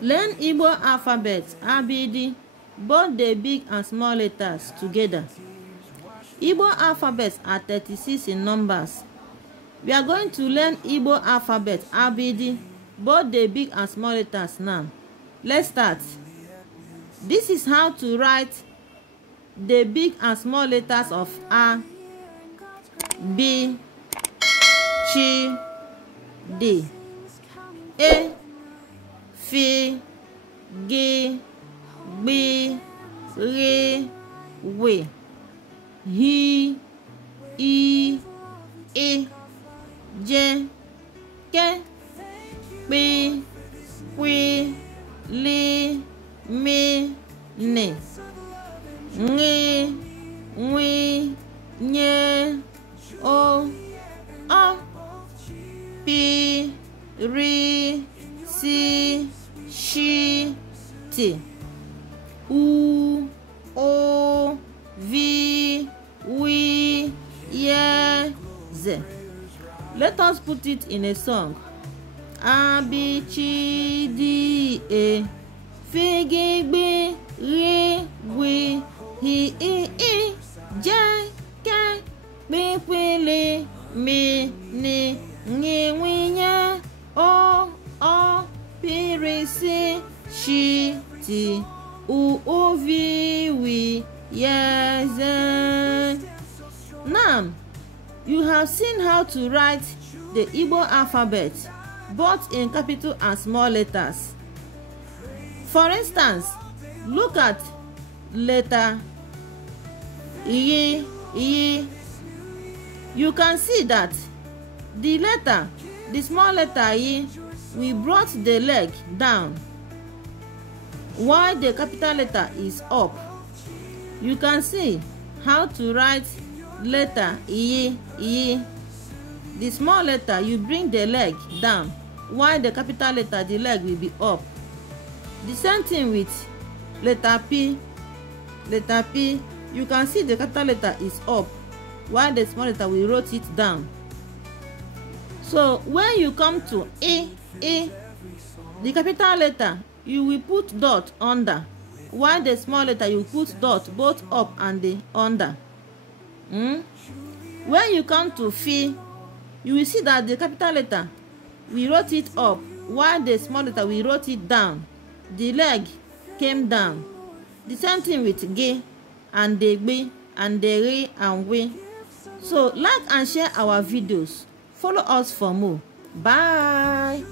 Learn Igbo alphabet, Abidii, both the big and small letters together. Igbo alphabets are 36 in numbers. We are going to learn Igbo alphabet, Abidii, both the big and small letters now. Let's start. This is how to write the big and small letters of A, B, Ch, D, E, F, G, B, R, W, H, I, J, K, P, Q, L, M, N, W, N, O, P, R, C, Sh, T, U, O, V, W, Y, Z. Let us put it in a song. A, B, C, D, E, F, G, B, R, W, H, I, J, K, P, Q, L, M, N, W, Y, O, P, R, C, Sh, T, U, O, V, W, Y, Z. Now, you have seen how to write the Igbo alphabet, both in capital and small letters. For instance, look at letter I. You can see that the small letter I, we brought the leg down, while the capital letter is up. You can see how to write letter I. The small letter, you bring the leg down, while the capital letter, the leg will be up. The same thing with letter P. Letter P, you can see the capital letter is up, while the small letter, we wrote it down. So when you come to A, the capital letter, you will put dot under, while the small letter, you put dot both up and the under. When you come to F, you will see that the capital letter, we wrote it up, while the small letter, we wrote it down. The leg came down. The same thing with G and the B and the R and W. So like and share our videos. Follow us for more. Bye.